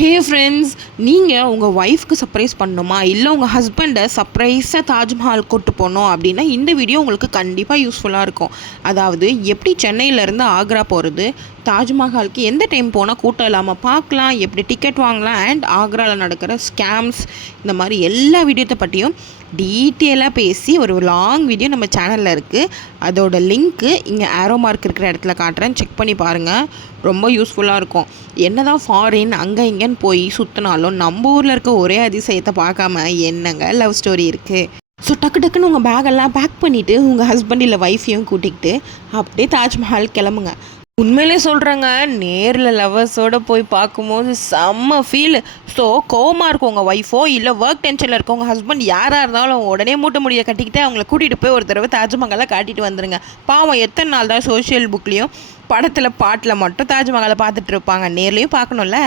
Hey friends, நீங்கள் உங்கள் ஒய்ஃப்க்கு surprise பண்ணணுமா, இல்லை உங்கள் ஹஸ்பண்டை சர்ப்ரைஸாக தாஜ்மஹால் கூட்டு போகணும் அப்படின்னா இந்த வீடியோ உங்களுக்கு கண்டிப்பாக யூஸ்ஃபுல்லாக இருக்கும். அதாவது எப்படி சென்னையிலேருந்து ஆக்ரா போகிறது, தாஜ்மஹாலுக்கு எந்த டைம் போனால் கூட்டம் இல்லாமல் பார்க்கலாம், எப்படி டிக்கெட் வாங்கலாம், அண்ட் ஆக்ராவில் நடக்கிற ஸ்கேம்ஸ், இந்த மாதிரி எல்லா வீடியோத்தை பற்றியும் டீட்டெயிலாக பேசி ஒரு லாங் வீடியோ நம்ம சேனலில் இருக்குது. அதோட லிங்க்கு இங்கே ஆரோ மார்க் இருக்கிற இடத்துல காட்டுறேன், செக் பண்ணி பாருங்கள். ரொம்ப யூஸ்ஃபுல்லாக இருக்கும். என்ன தான் ஃபாரின் அங்கே இங்கேன்னு போய் சுற்றினாலும் நம்ம ஊரில் இருக்க ஒரே அதிசயத்தை பார்க்காம என்னங்க லவ் ஸ்டோரி இருக்குது. ஸோ டக்கு டக்குன்னு உங்கள் பேக்கெல்லாம் பேக் பண்ணிவிட்டு உங்கள் ஹஸ்பண்ட் இல்லை ஒய்ஃபையும் கூட்டிகிட்டு அப்படியே தாஜ்மஹால் கிளம்புங்க. உண்மையிலே சொல்கிறேங்க, நேரில் லவர்ஸோடு போய் பார்க்கும்போது செம்ம ஃபீல். ஸோ கோவமாக இருக்கும் உங்கள் ஒய்ஃபோ இல்லை ஒர்க் டென்ஷனில் இருக்க உங்கள் ஹஸ்பண்ட் யாராக இருந்தாலும் உடனே மூட்டை முடியை கட்டிக்கிட்டு அவங்கள கூட்டிகிட்டு போய் ஒரு தடவை தாஜ்மஹாலை காட்டிட்டு வந்துடுங்க. பாவம் எத்தனை நாள் தான் சோஷியல் புக்லேயும் படத்தில் பாட்டில் மட்டும் தாஜ்மஹாலை பார்த்துட்டு இருப்பாங்க, நேர்லேயும் பார்க்கணும்ல.